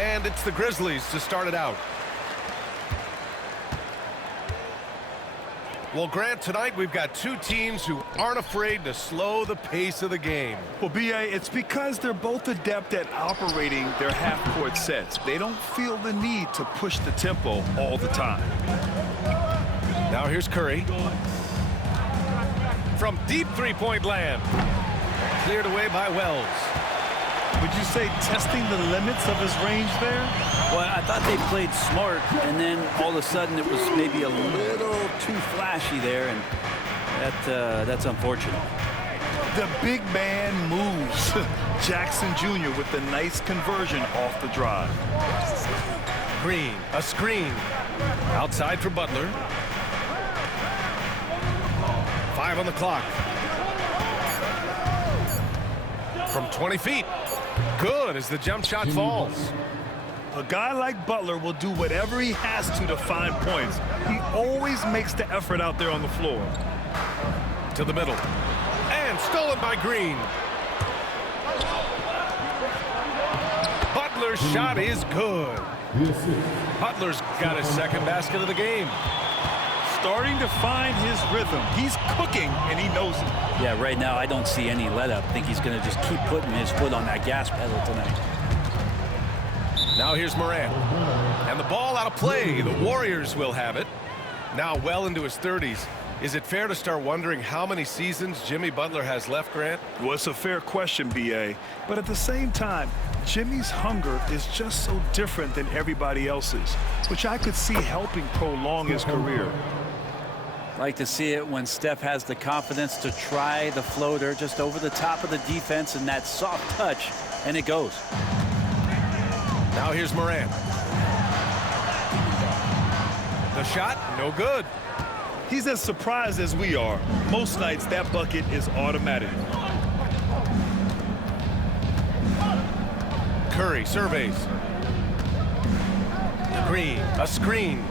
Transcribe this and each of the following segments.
And it's the Grizzlies to start it out. Well, Grant, tonight we've got two teams who aren't afraid to slow the pace of the game. Well, B.A., it's because they're both adept at operating their half-court sets. They don't feel the need to push the tempo all the time. Now here's Curry. From deep three-point land. Cleared away by Wells. Would you say testing the limits of his range there? Well, I thought they played smart, and then all of a sudden it was maybe a little too flashy there, and that's unfortunate. The big man moves. Jackson Jr. with the nice conversion off the drive. Green, a screen. Outside for Butler. 5 on the clock. From 20 feet. Good as the jump shot falls. A guy like Butler will do whatever he has to find points. He always makes the effort out there on the floor. To the middle. And stolen by Green. Butler's shot is good. Butler's got his second basket of the game. Starting to find his rhythm. He's cooking, and he knows it. Yeah, right now I don't see any let-up. I think he's going to just keep putting his foot on that gas pedal tonight. Now here's Morant. And the ball out of play. The Warriors will have it. Now well into his 30s. Is it fair to start wondering how many seasons Jimmy Butler has left, Grant? Well, it's a fair question, B.A. But at the same time, Jimmy's hunger is just so different than everybody else's, which I could see helping prolong his career. Like to see it when Steph has the confidence to try the floater just over the top of the defense and that soft touch, and it goes. Now here's Morant. The shot, no good. He's as surprised as we are. Most nights, that bucket is automatic. Curry surveys. Green, a screen.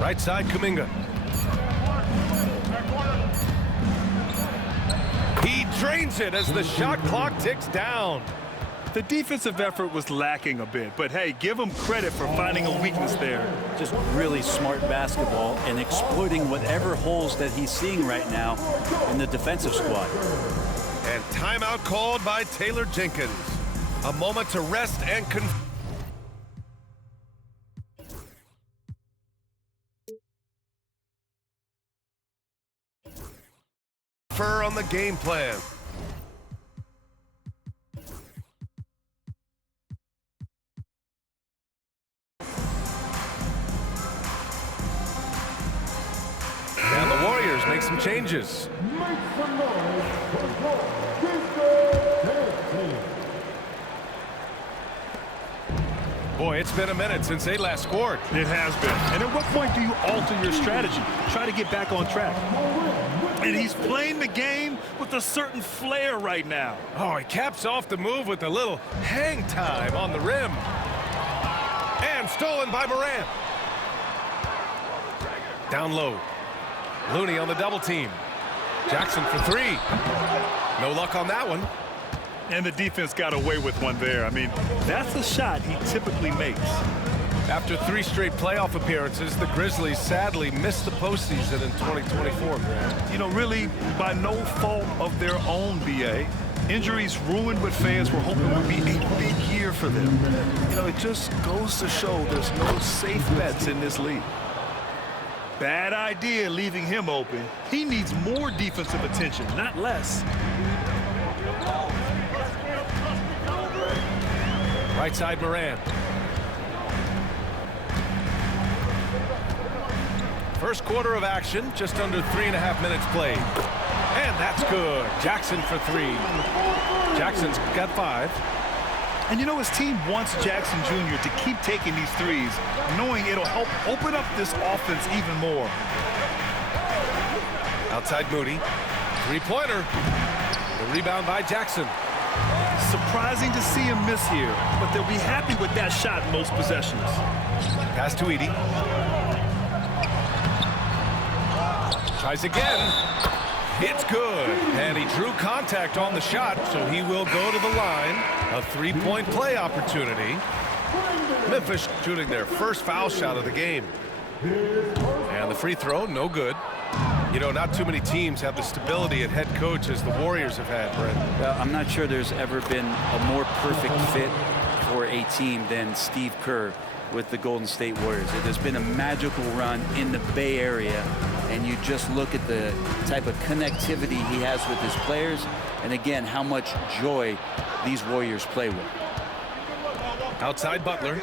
Right side, Kuminga. He drains it as the shot clock ticks down. The defensive effort was lacking a bit, but hey, give him credit for finding a weakness there. Just really smart basketball and exploiting whatever holes that he's seeing right now in the defensive squad. And timeout called by Taylor Jenkins. A moment to rest and confer on the game plan. And the Warriors make some changes. Boy, it's been a minute since they last scored. It has been. And at what point do you alter your strategy? Try to get back on track. And he's playing the game with a certain flair right now. Oh, he caps off the move with a little hang time on the rim. And stolen by Morant. Down low. Looney on the double team. Jackson for three. No luck on that one. And the defense got away with one there. I mean, that's a shot he typically makes. After 3 straight playoff appearances, the Grizzlies sadly missed the postseason in 2024, Grant. You know, really by no fault of their own, B.A. Injuries ruined what fans were hoping would be a big year for them. You know, it just goes to show there's no safe bets in this league. Bad idea leaving him open. He needs more defensive attention, not less. Right side, Morant. First quarter of action, just under 3.5 minutes played. And that's good. Jackson for 3. Jackson's got 5. And you know, his team wants Jackson Jr. to keep taking these threes, knowing it'll help open up this offense even more. Outside Moody. 3-pointer. The rebound by Jackson. Surprising to see him miss here, but they'll be happy with that shot in most possessions. Pass to Edey. Tries again. It's good. And he drew contact on the shot, so he will go to the line. A three-point play opportunity. Memphis shooting their first foul shot of the game. And the free throw, no good. You know, not too many teams have the stability at head coach as the Warriors have had, Brent. Well, I'm not sure there's ever been a more perfect fit for a team than Steve Kerr with the Golden State Warriors. It has been a magical run in the Bay Area, and you just look at the type of connectivity he has with his players, and again, how much joy these Warriors play with. Outside Butler.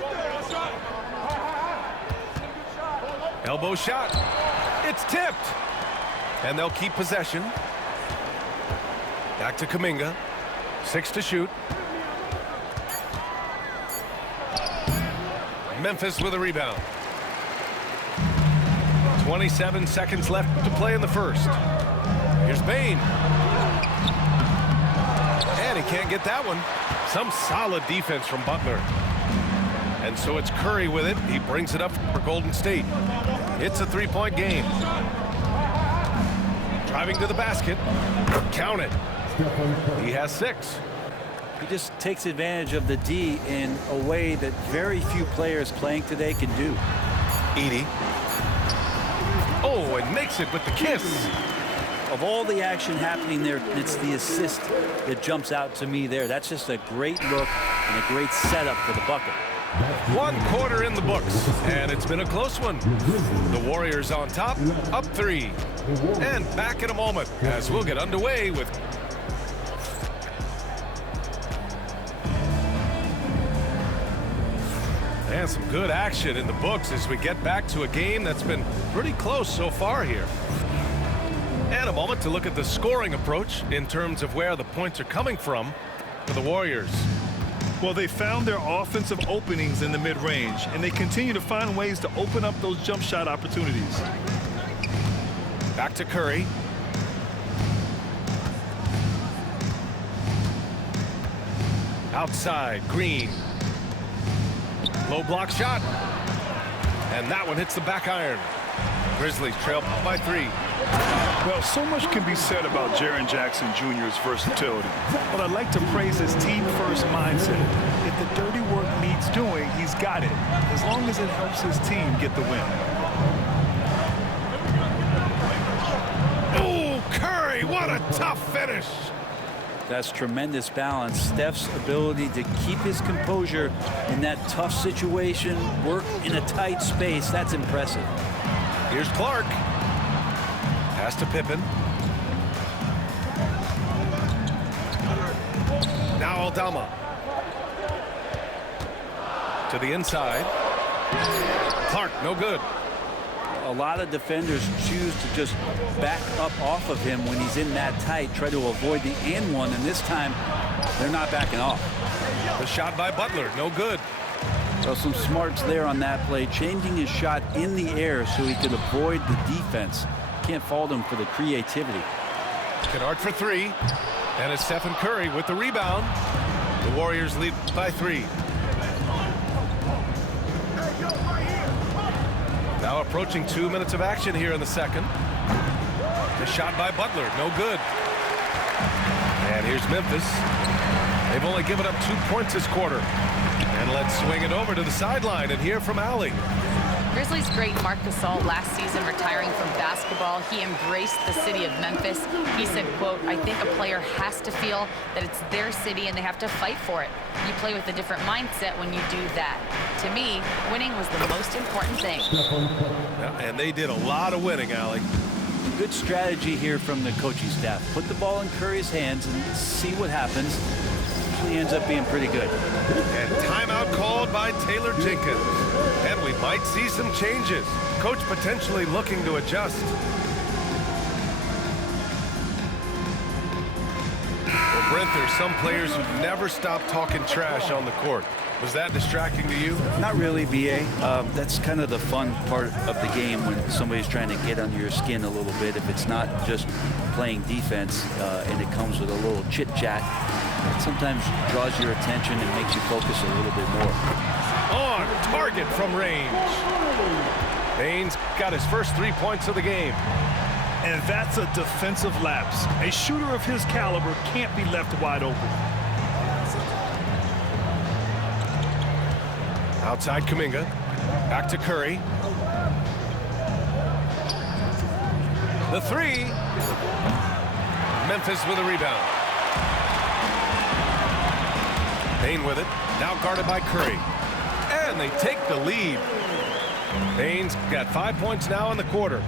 Elbow shot. It's tipped. And they'll keep possession. Back to Kuminga. 6 to shoot. Memphis with a rebound. 27 seconds left to play in the first. Here's Bane. And he can't get that one. Some solid defense from Butler. And so it's Curry with it. He brings it up for Golden State. It's a three-point game. Driving to the basket. Count it. He has 6. He just takes advantage of the D in a way that very few players playing today can do. Edey. Oh, and makes it with the kiss. Of all the action happening there, it's the assist that jumps out to me there. That's just a great look and a great setup for the bucket. 1 quarter in the books, and it's been a close one. The Warriors on top, up 3. And back in a moment as we'll get underway with... And some good action in the books as we get back to a game that's been pretty close so far here. And a moment to look at the scoring approach in terms of where the points are coming from for the Warriors. Well, they found their offensive openings in the mid-range, and they continue to find ways to open up those jump shot opportunities. Back to Curry. Outside, Green. Low block shot. And that one hits the back iron. Grizzlies trail by 3. Well, so much can be said about Jaren Jackson Jr.'s versatility, but I'd like to praise his team-first mindset. If the dirty work needs doing, he's got it, as long as it helps his team get the win. Oh, Curry, what a tough finish. That's tremendous balance. Steph's ability to keep his composure in that tough situation, work in a tight space, that's impressive. Here's Clark. Pass to Pippen. Now Aldama. To the inside. Clark, no good. A lot of defenders choose to just back up off of him when he's in that tight, try to avoid the and one, and this time they're not backing off. The shot by Butler, no good. Well, some smarts there on that play, changing his shot in the air so he could avoid the defense. Can't fault him for the creativity. Kennard for 3, and it's Stephen Curry with the rebound. The Warriors lead by 3. Now approaching 2 minutes of action here in the second. The shot by Butler, no good. And here's Memphis. They've only given up 2 points this quarter. And let's swing it over to the sideline and hear from Allie. Grizzlies great Marc Gasol last season retiring from basketball. He embraced the city of Memphis. He said, quote, "I think a player has to feel that it's their city and they have to fight for it. You play with a different mindset when you do that. To me, winning was the most important thing." Yeah, and they did a lot of winning, Allie. Good strategy here from the coaching staff. Put the ball in Curry's hands and see what happens. Usually ends up being pretty good. And timeout called by Taylor Jenkins. And we might see some changes. Coach potentially looking to adjust. Well, Brent, there's some players who never stop talking trash on the court. Was that distracting to you? Not really, B.A. That's kind of the fun part of the game when somebody's trying to get under your skin a little bit. If it's not just playing defense and it comes with a little chit-chat, it sometimes draws your attention and makes you focus a little bit more. On target from range. Baines got his first 3 points of the game. And that's a defensive lapse. A shooter of his caliber can't be left wide open. Outside Kuminga. Back to Curry. The three. Memphis with a rebound. Payne with it. Now guarded by Curry. And they take the lead. Payne's got 5 points now in the quarter.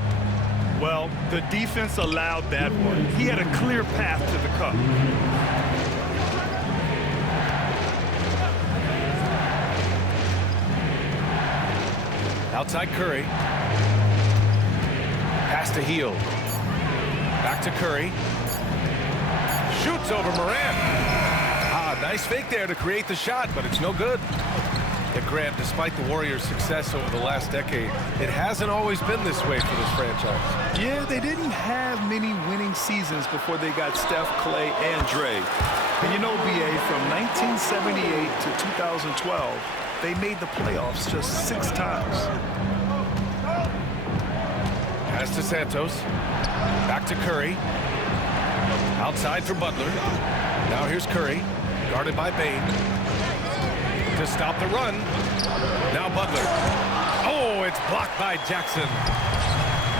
Well, the defense allowed that one. He had a clear path to the cup. Outside Curry. Pass to Hield. Back to Curry. Shoots over Morant. Nice fake there to create the shot, but it's no good. But Grant, despite the Warriors' success over the last decade, it hasn't always been this way for this franchise. Yeah, they didn't have many winning seasons before they got Steph, Clay, and Dre. And you know, BA, from 1978 to 2012, they made the playoffs just 6 times. Pass to Santos. Back to Curry. Outside for Butler. Now here's Curry, guarded by Payne. To stop the run. Now Butler. Oh, it's blocked by Jackson.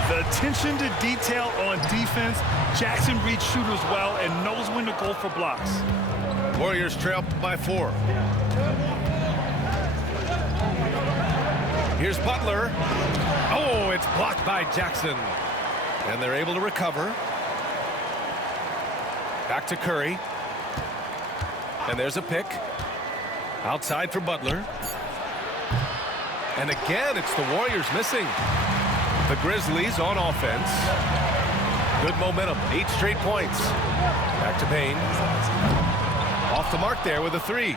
The attention to detail on defense. Jackson reads shooters well and knows when to go for blocks. Warriors trail by 4. Here's Butler. Oh, it's blocked by Jackson. And they're able to recover. Back to Curry. And there's a pick. Outside for Butler. And again, it's the Warriors missing. The Grizzlies on offense. Good momentum. 8 straight points. Back to Payne. Off the mark there with a 3.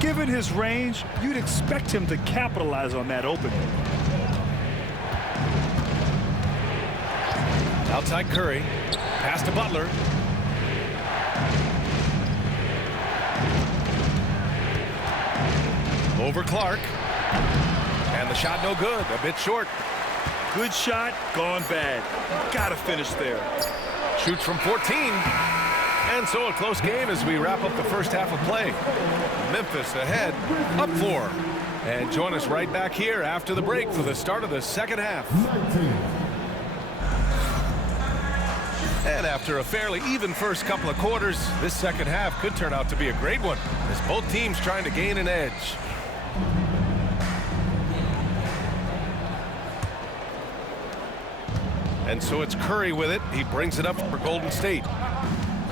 Given his range, you'd expect him to capitalize on that opening. Outside Curry. Pass to Butler. Over Clark. And the shot no good. A bit short. Good shot, gone bad. Gotta finish there. Shoots from 14. And so a close game as we wrap up the first half of play. Memphis ahead, up 4. And join us right back here after the break for the start of the second half. And after a fairly even first couple of quarters, this second half could turn out to be a great one as both teams trying to gain an edge. And so it's Curry with it. He brings it up for Golden State.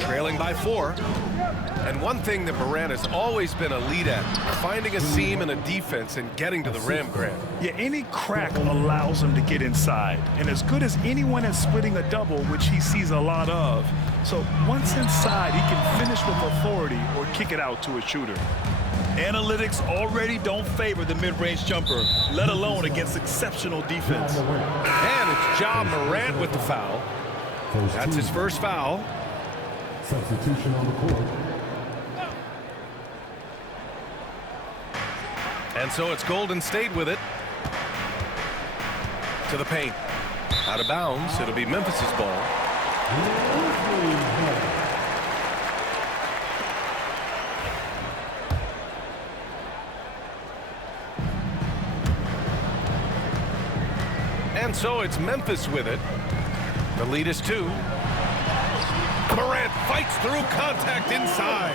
Trailing by 4. And one thing that Morant has always been a lead at, finding a seam in a defense and getting to the rim, Grant. Yeah, any crack allows him to get inside. And as good as anyone at splitting a double, which he sees a lot of. So once inside, he can finish with authority or kick it out to a shooter. Analytics already don't favor the mid-range jumper, let alone against exceptional defense. And it's Ja Morant with the foul. That's his first foul. Substitution on the court. And so it's Golden State with it. To the paint. Out of bounds. It'll be Memphis's ball. And so it's Memphis with it. The lead is 2. Morant fights through contact inside.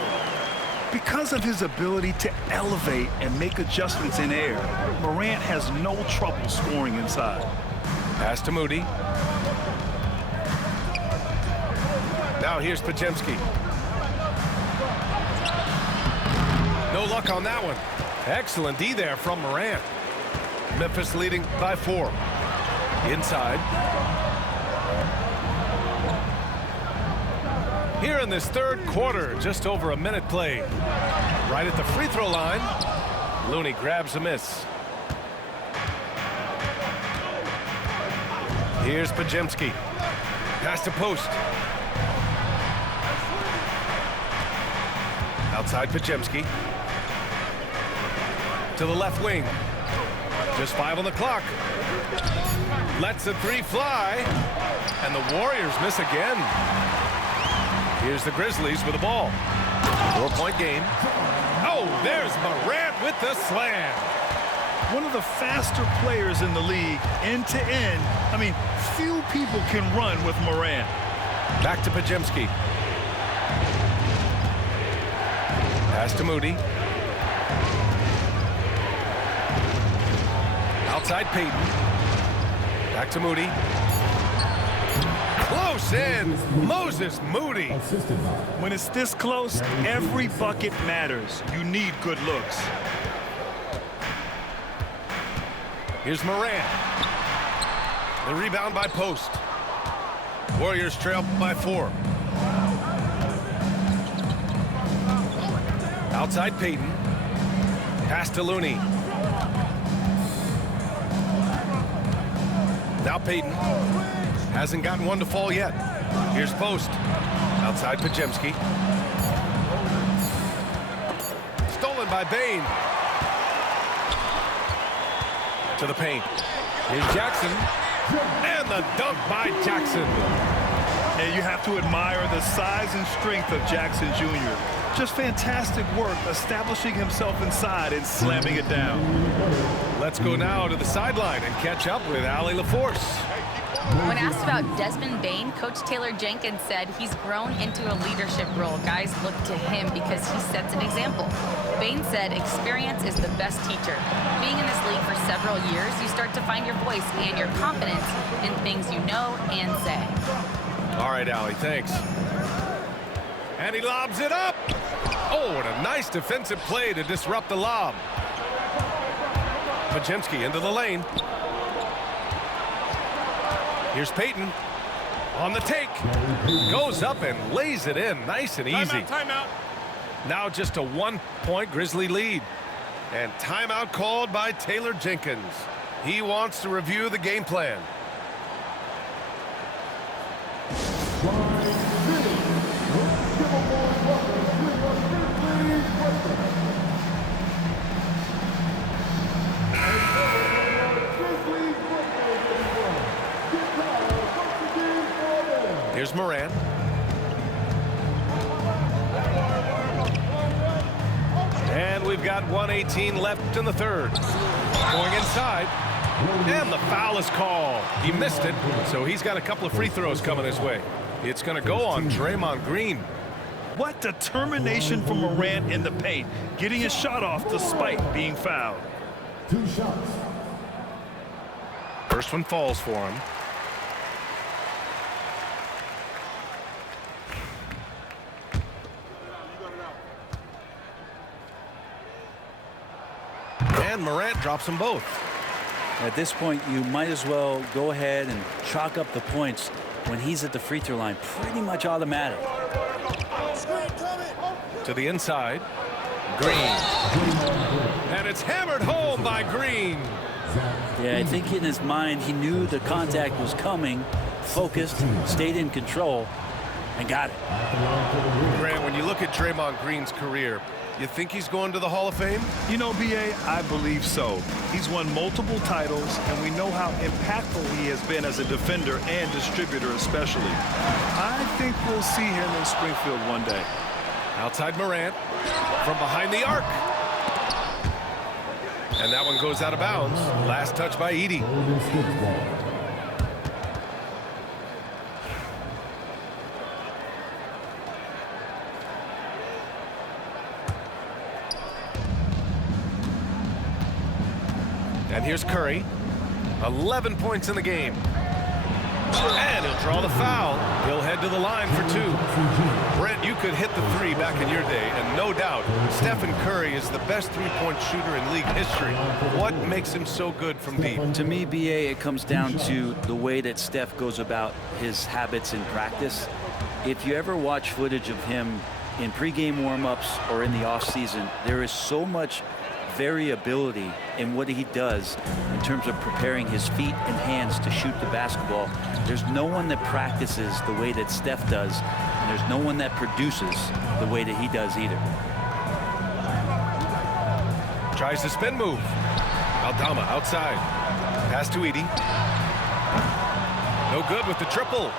Because of his ability to elevate and make adjustments in air, Morant has no trouble scoring inside. Pass to Moody. Now here's Podziemski. No luck on that one. Excellent D there from Morant. Memphis leading by 4. Inside. Here in this third quarter, just over a minute played. Right at the free throw line, Looney grabs a miss. Here's Podziemski. Pass to post. Outside Podziemski. To the left wing. Just 5 on the clock. Lets the three fly. And the Warriors miss again. Here's the Grizzlies with the ball. 4-point game. Oh, there's Morant with the slam. One of the faster players in the league, end to end. I mean, few people can run with Morant. Back to Pajemski. Pass to Moody. Outside Payton. Back to Moody. Close in. Moses Moody. When it's this close, every bucket matters. You need good looks. Here's Morant. The rebound by Post. Warriors trail by 4. Outside Payton. Pass to Looney. Now Payton. Hasn't gotten one to fall yet. Here's Post. Outside Pajemski. Stolen by Bane. To the paint. Here's Jackson. And the dunk by Jackson. And you have to admire the size and strength of Jackson Jr. Just fantastic work establishing himself inside and slamming it down. Let's go now to the sideline and catch up with Allie LaForce. When asked about Desmond Bane, Coach Taylor Jenkins said he's grown into a leadership role. Guys look to him because he sets an example. Bane said experience is the best teacher. Being in this league for several years, you start to find your voice and your confidence in things you know and say. All right, Allie, thanks. And he lobs it up. Oh, what a nice defensive play to disrupt the lob. Pajemski into the lane. Here's Payton on the take. Goes up and lays it in nice and easy. Timeout. Now just a 1-point Grizzly lead. And timeout called by Taylor Jenkins. He wants to review the game plan. Here's Morant. And we've got 1:18 left in the third. Going inside. And the foul is called. He missed it, so he's got a couple of free throws coming his way. It's going to go on Draymond Green. What determination from Morant in the paint, getting his shot off despite being fouled. 2 shots. First one falls for him. And Morant drops them both. At this point, you might as well go ahead and chalk up the points when he's at the free throw line. Pretty much automatic. To the inside. Green. And it's hammered home by Green. Yeah, I think in his mind, he knew the contact was coming, focused, stayed in control, and got it. Grant, when you look at Draymond Green's career, you think he's going to the Hall of Fame? You know, B.A., I believe so. He's won multiple titles, and we know how impactful he has been as a defender and distributor especially. I think we'll see him in Springfield one day. Outside Morant. From behind the arc. And that one goes out of bounds. Last touch by Edey. And here's Curry. 11 points in the game. And he'll draw the foul. He'll head to the line for 2. Brent, you could hit the 3 back in your day, and no doubt, Stephen Curry is the best three-point shooter in league history. What makes him so good from deep? To me, BA, it comes down to the way that Steph goes about his habits in practice. If you ever watch footage of him in pregame warm-ups or in the offseason, there is so much variability in what he does in terms of preparing his feet and hands to shoot the basketball. There's no one that practices the way that Steph does, and there's no one that produces the way that he does either. Tries the spin move. Aldama outside. Pass to Edey. No good with the triple.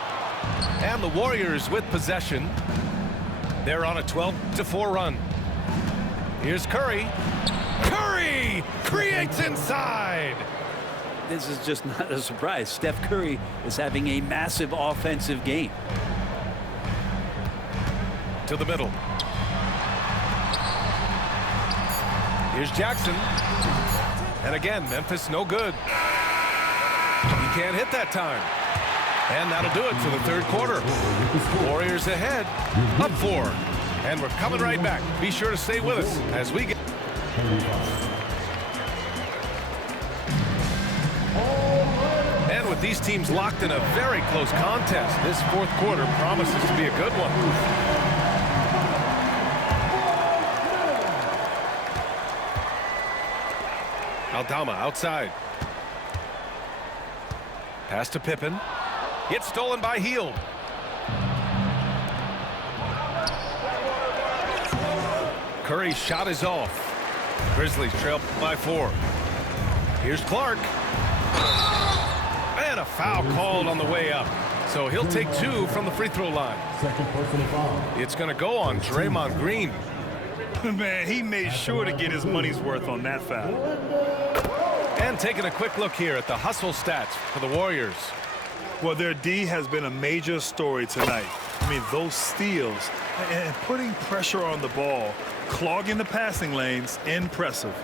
And the Warriors with possession. They're on a 12-4 run. Here's Curry. Curry creates inside. This is just not a surprise. Steph Curry is having a massive offensive game. To the middle. Here's Jackson. And again, Memphis no good. He can't hit that time. And that'll do it for the third quarter. Warriors ahead, up 4. And we're coming right back. Be sure to stay with us as we get... And with these teams locked in a very close contest, this fourth quarter promises to be a good one. Aldama outside. Pass to Pippen. It's stolen by Hield. Curry's shot is off. Grizzlies trail by 4. Here's Clark. And a foul called on the way up. So he'll take 2 from the free throw line. Second personal foul. It's going to go on Draymond Green. Man, he made sure to get his money's worth on that foul. And taking a quick look here at the hustle stats for the Warriors. Well, their D has been a major story tonight. I mean, those steals and putting pressure on the ball, clogging the passing lanes, impressive.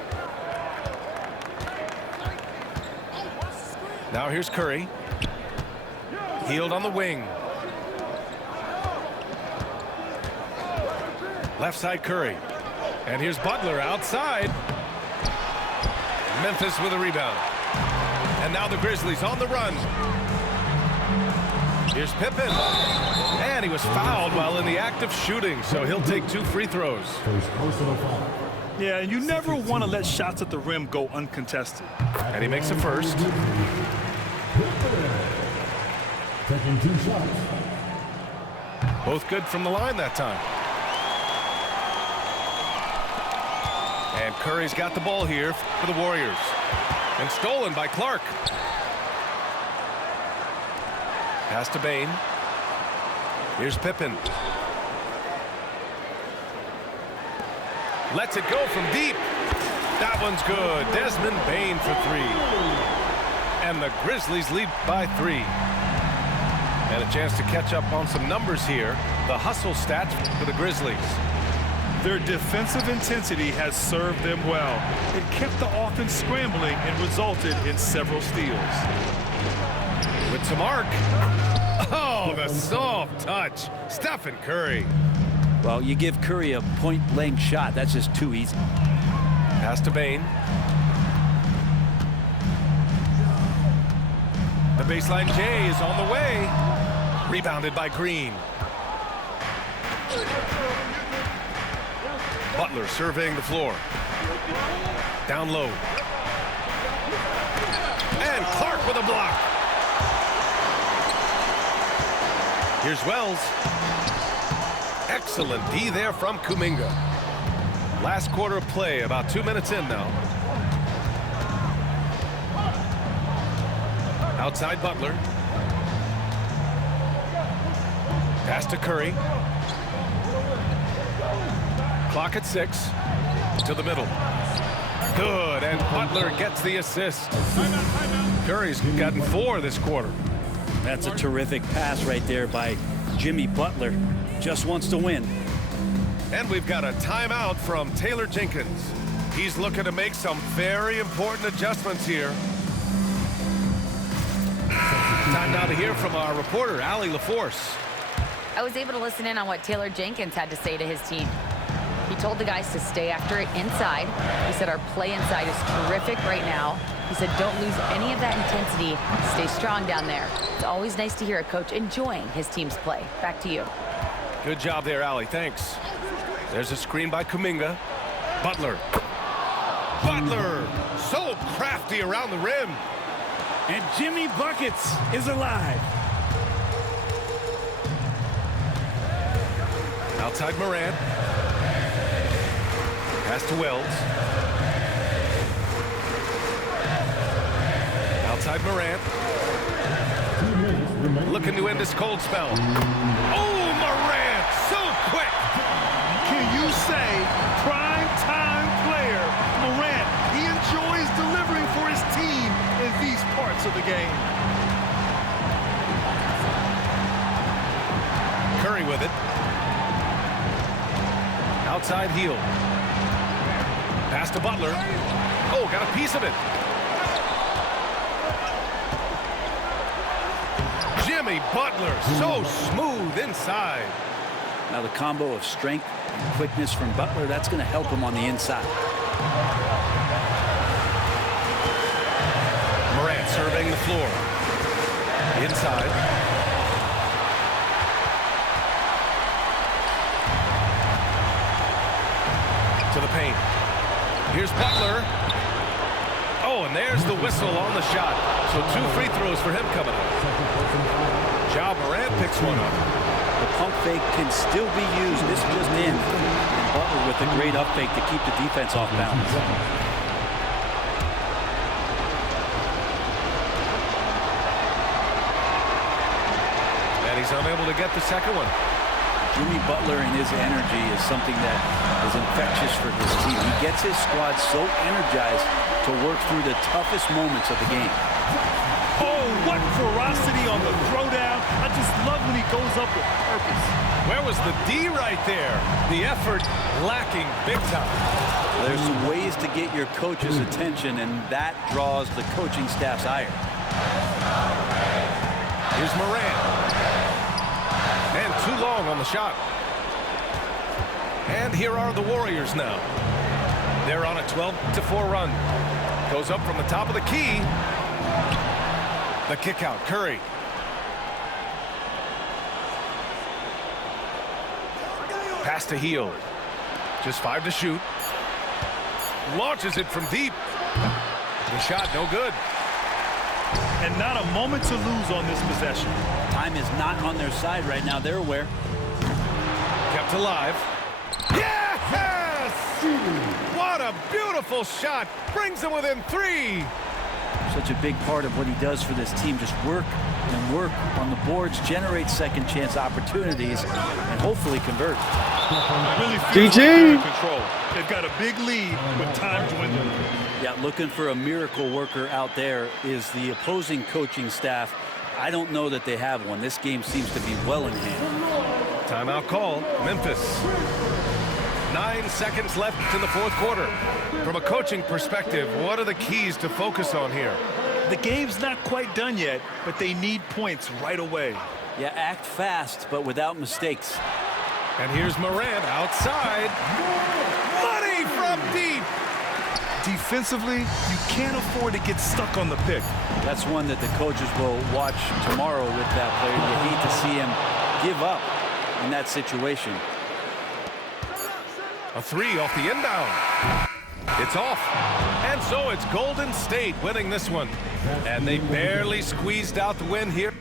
Now here's Curry. Hield on the wing. Left side Curry. And here's Butler outside. Memphis with a rebound. And now the Grizzlies on the run. Here's Pippen. And he was fouled while in the act of shooting, so he'll take 2 free throws. First personal foul. Yeah, and you never want to let shots at the rim go uncontested. And he makes a first. Taking 2 shots. Both good from the line that time. And Curry's got the ball here for the Warriors. And stolen by Clark. Pass to Bane. Here's Pippen. Lets it go from deep. That one's good. Desmond Bane for 3. And the Grizzlies lead by 3. And a chance to catch up on some numbers here. The hustle stats for the Grizzlies. Their defensive intensity has served them well. It kept the offense scrambling and resulted in several steals. With some arc. Oh, the soft touch. Stephen Curry. Well, you give Curry a point-blank shot. That's just too easy. Pass to Bane. The baseline J is on the way. Rebounded by Green. Butler surveying the floor. Down low. And Clark with a block. Here's Wells. Excellent D there from Kuminga. Last quarter of play, about 2 minutes in now. Outside Butler. Pass to Curry. Clock at 6. To the middle. Good, and Butler gets the assist. Curry's gotten 4 this quarter. That's a terrific pass right there by Jimmy Butler. Just wants to win. And we've got a timeout from Taylor Jenkins. He's looking to make some very important adjustments here. Time now to hear from our reporter, Allie LaForce. I was able to listen in on what Taylor Jenkins had to say to his team. He told the guys to stay after it inside. He said our play inside is terrific right now. He said don't lose any of that intensity. Stay strong down there. It's always nice to hear a coach enjoying his team's play. Back to you. Good job there, Allie. Thanks. There's a screen by Kuminga. Butler. Butler! So crafty around the rim. And Jimmy Buckets is alive. Outside Morant. Pass to Wells. Outside Morant. 2 minutes looking to end this cold spell. Oh, Morant, so quick. Can you say prime time player Morant? He enjoys delivering for his team in these parts of the game. Curry with it. Outside heel. Pass to Butler. Oh, got a piece of it. Jimmy Butler, so smooth inside. Now the combo of strength and quickness from Butler, that's going to help him on the inside. Morant surveying the floor. Inside. To the paint. Here's Butler. Oh, and there's the whistle on the shot. So 2 free throws for him coming up. Ja Morant picks one up. The pump fake can still be used. This just in. And Butler with a great up fake to keep the defense off balance. And he's unable to get the second one. Jimmy Butler and his energy is something that is infectious for his team. He gets his squad so energized to work through the toughest moments of the game. Oh, what ferocity on the throwdown. I just love when he goes up with purpose. Where was the D right there? The effort lacking big time. There's some ways to get your coach's attention, and that draws the coaching staff's ire. Here's Morant. And too long on the shot. And here are the Warriors now. They're on a 12-4 run. Goes up from the top of the key. The kick out, Curry. Pass to heel. Just 5 to shoot. Launches it from deep. The shot no good. And not a moment to lose on this possession. Time is not on their side right now. They're aware. Kept alive. Yes! What a beautiful shot. Brings them within 3. Such a big part of what he does for this team. Just work and work on the boards, generate second chance opportunities, and hopefully convert. Really feels like they're in control. They've got a big lead with time dwindling. Yeah, looking for a miracle worker out there is the opposing coaching staff. I don't know that they have one. This game seems to be well in hand. Timeout call, Memphis. 9 seconds left in the 4th quarter. From a coaching perspective, what are the keys to focus on here? The game's not quite done yet, but they need points right away. Yeah, act fast, but without mistakes. And here's Morant outside. Money from deep. Defensively, you can't afford to get stuck on the pick. That's one that the coaches will watch tomorrow with that player. You hate to see him give up in that situation. A 3 off the inbound. It's off. And so it's Golden State winning this one. And they barely squeezed out the win here.